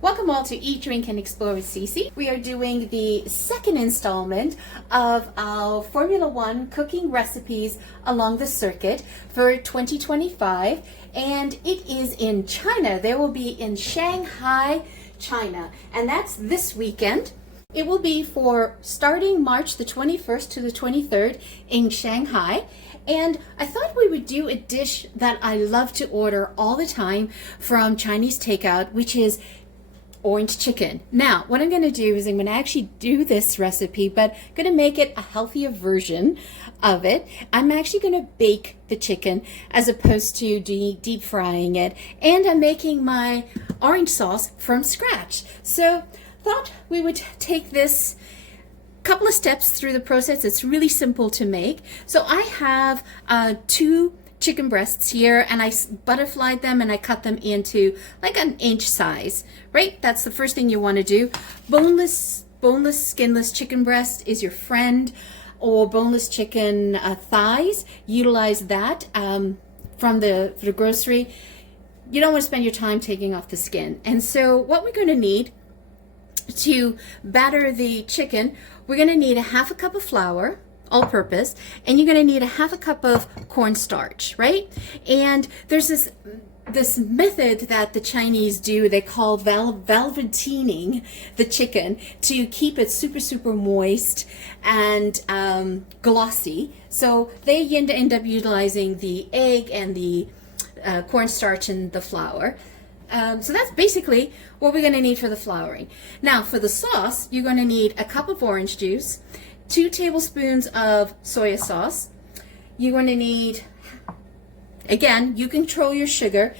Welcome all to Eat, Drink, and Explore with Cece. We are doing the second installment of our Formula One cooking recipes along the circuit for 2025, and it is in China. They will be in Shanghai, China, and that's this weekend. It will be for starting March the 21st to the 23rd in Shanghai. And I thought we would do a dish that I love to order all the time from Chinese takeout, which is orange chicken. Now, what I'm going to do is I'm going to actually do this recipe, but I'm going to make it a healthier version of it. I'm actually going to bake the chicken as opposed to deep frying it. And I'm making my orange sauce from scratch. So thought we would take this couple of steps through the process. It's really simple to make. So I have two chicken breasts here, and I butterflied them and I cut them into like an inch size, right? That's the first thing you want to do. Boneless, skinless chicken breast is your friend, or boneless chicken thighs. Utilize that from the grocery. You don't want to spend your time taking off the skin. And so what we're going to need to batter the chicken, we're going to need a half a cup of flour, all purpose, and you're going to need a half a cup of cornstarch, right? And there's this method that the Chinese do. They call velvetining the chicken to keep it super moist and glossy. So they end up utilizing the egg and the cornstarch and the flour. So that's basically what we're going to need for the flouring. Now for the sauce, you're going to need a cup of orange juice, 2 tablespoons of soy sauce. You're going to need, again, you control your sugar,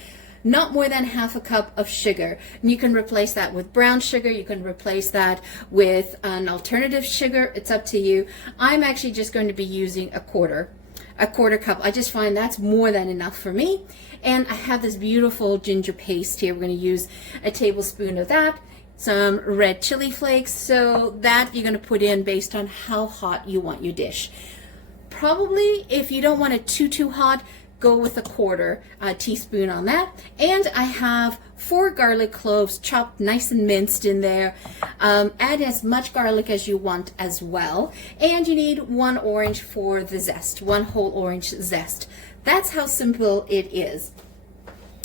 not more than half a cup of sugar. And you can replace that with brown sugar. You can replace that with an alternative sugar. It's up to you. I'm actually just going to be using a quarter cup. I just find that's more than enough for me. And I have this beautiful ginger paste here. We're going to use a tablespoon of that, some red chili flakes. So that you're going to put in based on how hot you want your dish. Probably if you don't want it too hot, go with a quarter teaspoon on that. And I have 4 garlic cloves chopped nice and minced in there. Add as much garlic as you want as well. And you need 1 orange for the zest, 1 whole orange zest. That's how simple it is.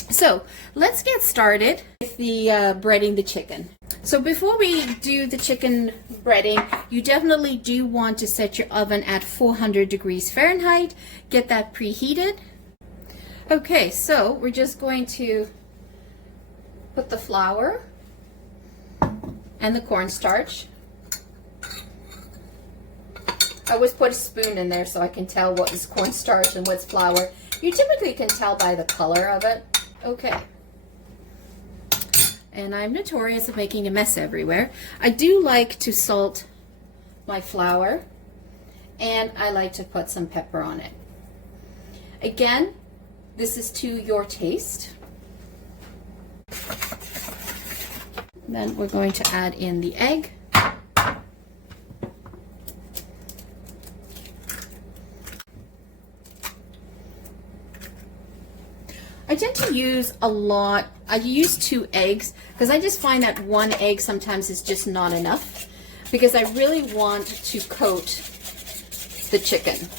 So let's get started with the breading the chicken. So before we do the chicken breading, you definitely do want to set your oven at 400 degrees Fahrenheit. Get that preheated. Okay, so we're just going to put the flour and the cornstarch. I always put a spoon in there so I can tell what is cornstarch and what's flour. You typically can tell by the color of it. Okay. And I'm notorious of making a mess everywhere. I do like to salt my flour, and I like to put some pepper on it. Again, this is to your taste. Then we're going to add in the egg. I tend to use a lot. I use 2 eggs because I just find that 1 egg sometimes is just not enough, because I really want to coat the chicken.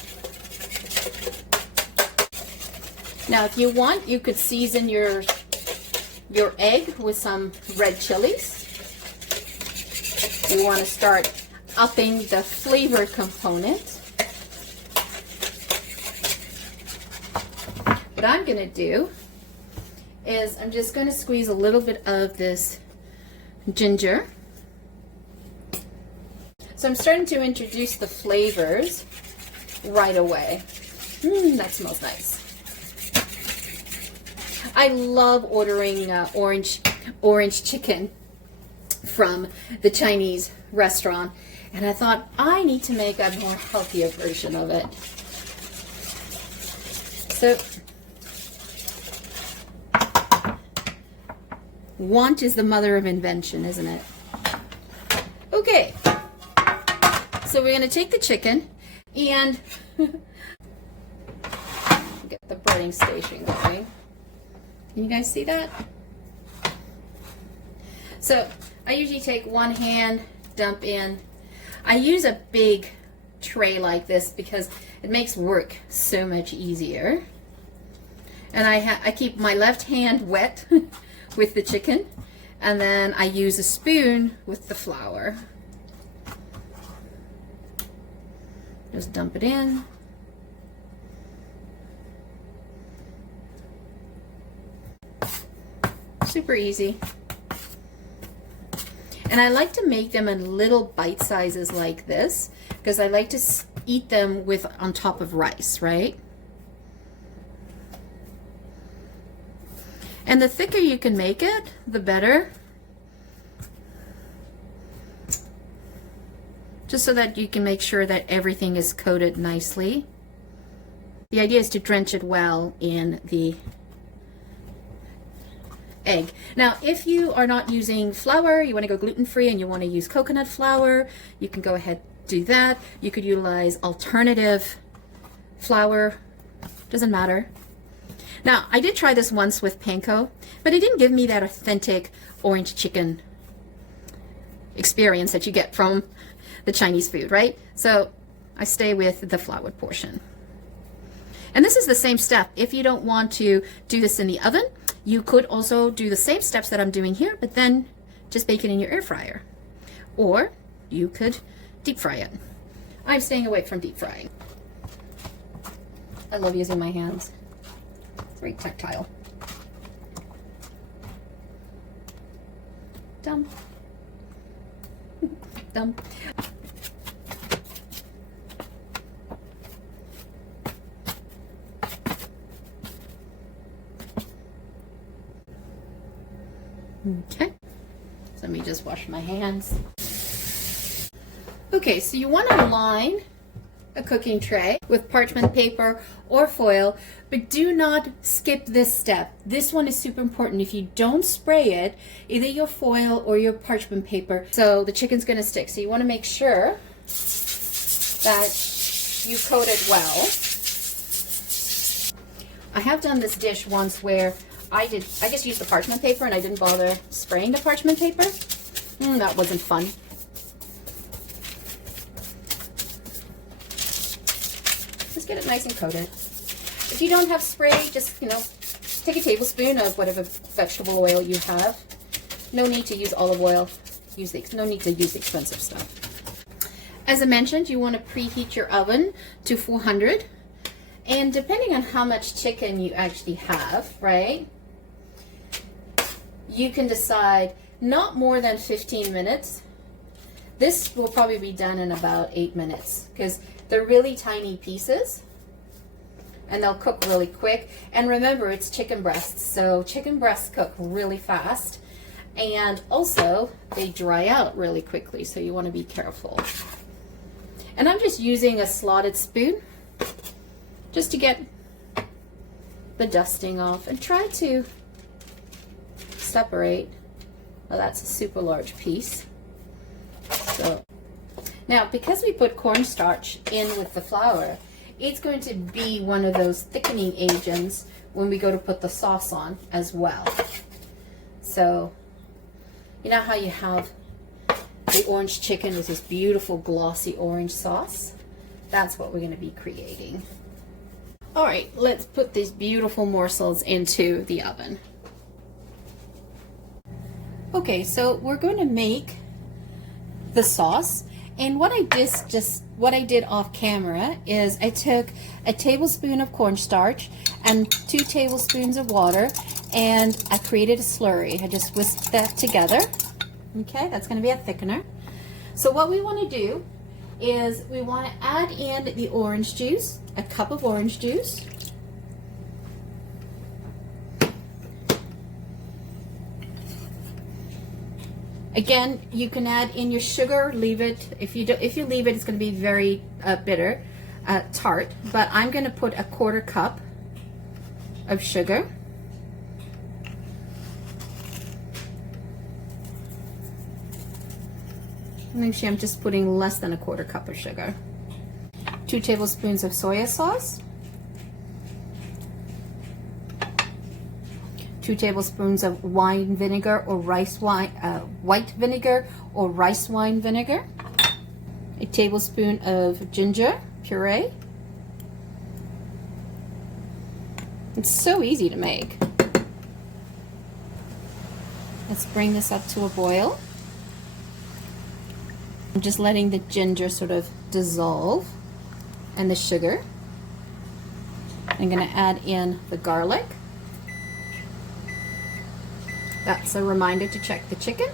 Now, if you want, you could season your egg with some red chilies. You want to start upping the flavor component. What I'm going to do is I'm just going to squeeze a little bit of this ginger. So I'm starting to introduce the flavors right away. That smells nice. I love ordering orange chicken from the Chinese restaurant, and I thought I need to make a more healthier version of it. So want is the mother of invention, isn't it? Okay, so we're going to take the chicken and get the breading station going. Can you guys see that? So I usually take one hand, dump in. I use a big tray like this because it makes work so much easier. And I keep my left hand wet with the chicken, and then I use a spoon with the flour. Just dump it in. Super easy. And I like to make them in little bite sizes like this because I like to eat them with on top of rice, right? And the thicker you can make it, the better. Just so that you can make sure that everything is coated nicely. The idea is to drench it well in the egg. Now, if you are not using flour, you want to go gluten-free and you want to use coconut flour, you can go ahead and do that. You could utilize alternative flour, doesn't matter. Now, I did try this once with panko, but it didn't give me that authentic orange chicken experience that you get from the Chinese food, right? So I stay with the floured portion. And this is the same step. If you don't want to do this in the oven, you could also do the same steps that I'm doing here, but then just bake it in your air fryer. Or you could deep fry it. I'm staying away from deep frying. I love using my hands. It's very tactile. Dump. Dump. Okay, so let me just wash my hands. Okay, so you want to line a cooking tray with parchment paper or foil, but do not skip this step. This one is super important. If you don't spray it, either your foil or your parchment paper, so the chicken's going to stick. So you want to make sure that you coat it well. I have done this dish once where I just used the parchment paper and I didn't bother spraying the parchment paper. That wasn't fun. Just get it nice and coated. If you don't have spray, just, take a tablespoon of whatever vegetable oil you have. No need to use olive oil. No need to use the expensive stuff. As I mentioned, you want to preheat your oven to 400. And depending on how much chicken you actually have, right, you can decide not more than 15 minutes. This will probably be done in about 8 minutes because they're really tiny pieces and they'll cook really quick. And remember, it's chicken breasts, so chicken breasts cook really fast, and also they dry out really quickly, so you want to be careful. And I'm just using a slotted spoon just to get the dusting off and try to separate. Well, that's a super large piece. So now, because we put cornstarch in with the flour, it's going to be one of those thickening agents when we go to put the sauce on as well. So you know how you have the orange chicken with this beautiful glossy orange sauce? That's what we're going to be creating. All right, let's put these beautiful morsels into the oven. Okay, so we're going to make the sauce. And what I did off camera is I took a tablespoon of cornstarch and 2 tablespoons of water, and I created a slurry. I just whisked that together. Okay, that's going to be a thickener. So what we want to do is we want to add in the orange juice, a cup of orange juice. Again, you can add in your sugar, leave it. If you leave it, it's going to be very bitter, tart. But I'm going to put a 1/4 cup of sugar. Actually, I'm just putting less than a 1/4 cup of sugar. 2 tablespoons of soy sauce. 2 tablespoons of wine vinegar or white vinegar or rice wine vinegar, a tablespoon of ginger puree. It's so easy to make. Let's bring this up to a boil. I'm just letting the ginger sort of dissolve and the sugar. I'm going to add in the garlic. That's a reminder to check the chicken.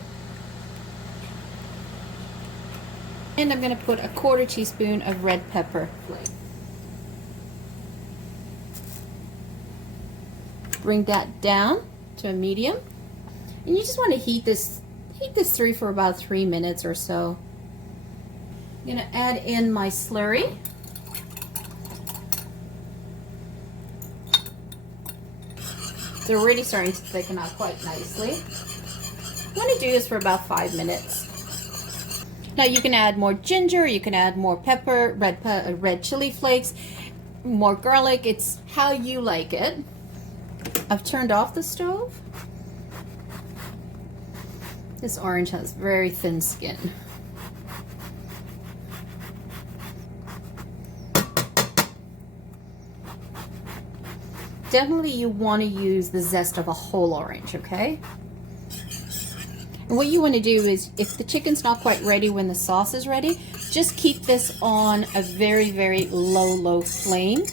And I'm going to put a 1/4 teaspoon of red pepper flakes. Bring that down to a medium. And you just want to heat this through for about 3 minutes or so. I'm going to add in my slurry. It's already starting to thicken up quite nicely. I'm going to do this for about 5 minutes. Now you can add more ginger, you can add more pepper, red chili flakes, more garlic. It's how you like it. I've turned off the stove. This orange has very thin skin. Definitely you want to use the zest of a whole orange, okay? And what you want to do is, if the chicken's not quite ready when the sauce is ready, just keep this on a very, very low flame,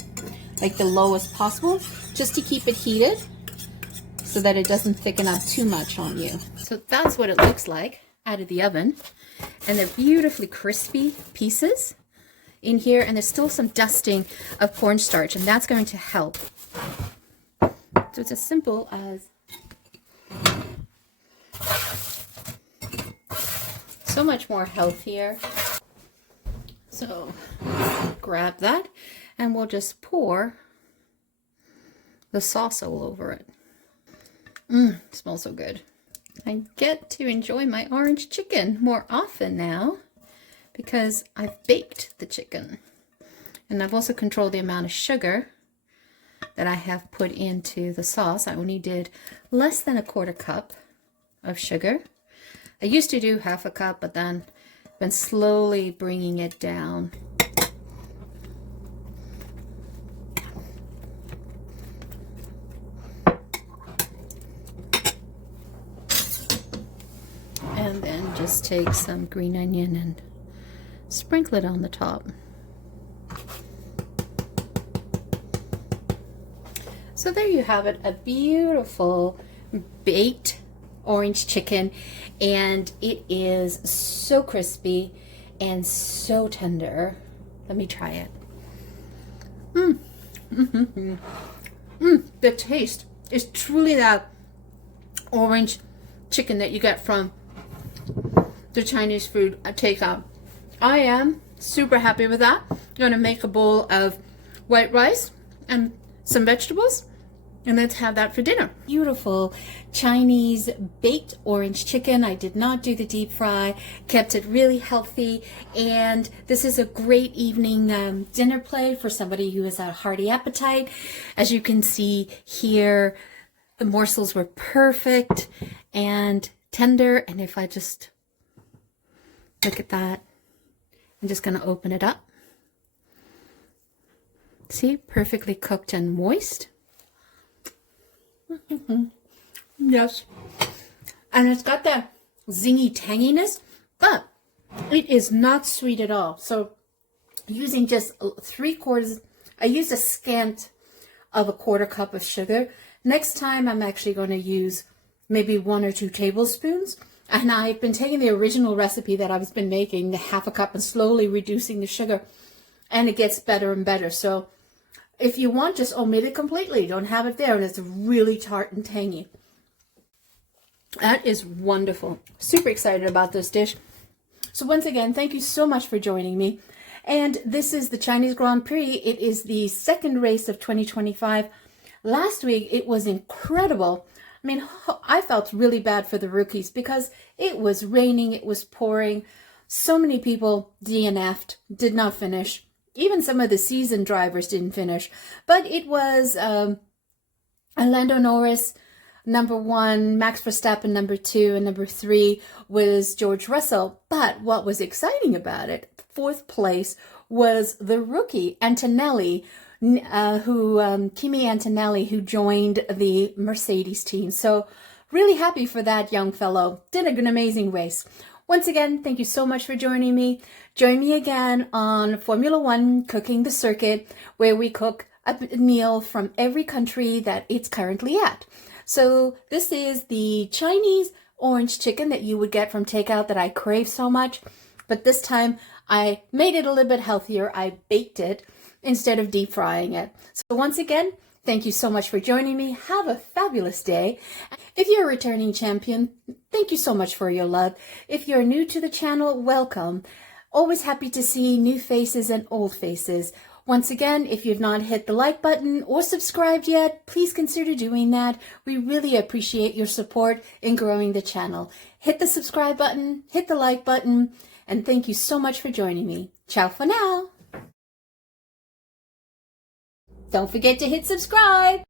like the lowest possible, just to keep it heated so that it doesn't thicken up too much on you. So that's what it looks like out of the oven. And they're beautifully crispy pieces in here, and there's still some dusting of cornstarch, and that's going to help. So it's as simple as so much more healthier. So grab that and we'll just pour the sauce all over it. Smells so good. I get to enjoy my orange chicken more often now because I've baked the chicken, and I've also controlled the amount of sugar that I have put into the sauce. I only did less than 1/4 cup of sugar. I used to do 1/2 cup, but then been slowly bringing it down. And then just take some green onion and sprinkle it on the top. So there you have it, a beautiful baked orange chicken, and it is so crispy and so tender. Let me try it. The taste is truly that orange chicken that you get from the Chinese food takeout. I am super happy with that. I'm going to make a bowl of white rice and some vegetables, and let's have that for dinner. Beautiful Chinese baked orange chicken. I did not do the deep fry, kept it really healthy, and this is a great evening dinner plate for somebody who has a hearty appetite. As you can see here, the morsels were perfect and tender, and if I just look at that, I'm just going to open it up. See, perfectly cooked and moist. Yes. And it's got that zingy tanginess, but it is not sweet at all. So using just 3/4, I used a scant of 1/4 cup of sugar. Next time I'm actually going to use maybe 1 or 2 tablespoons. And I've been taking the original recipe that I've been making, the 1/2 cup, and slowly reducing the sugar, and it gets better and better. So if you want, just omit it completely. Don't have it there, and it's really tart and tangy. That is wonderful. Super excited about this dish. So once again, thank you so much for joining me. And this is the Chinese Grand Prix. It is the second race of 2025. Last week, it was incredible. I mean, I felt really bad for the rookies because it was raining, it was pouring. So many people DNF'd, did not finish. Even some of the seasoned drivers didn't finish. But it was Lando Norris, Number 1, Max Verstappen. Number 2, and number 3 was George Russell. But what was exciting about it, 4th place was the rookie, Antonelli, Kimi Antonelli, who joined the Mercedes team. So really happy for that young fellow. Did an amazing race. Once again, thank you so much for joining me. Join me again on Formula One Cooking the Circuit, where we cook a meal from every country that it's currently at. So this is the Chinese orange chicken that you would get from takeout that I crave so much. But this time I made it a little bit healthier. I baked it instead of deep frying it. So once again, thank you so much for joining me. Have a fabulous day. If you're a returning champion, thank you so much for your love. If you're new to the channel, welcome. Always happy to see new faces and old faces. Once again, if you've not hit the like button or subscribed yet, please consider doing that. We really appreciate your support in growing the channel. Hit the subscribe button, hit the like button, and thank you so much for joining me. Ciao for now. Don't forget to hit subscribe.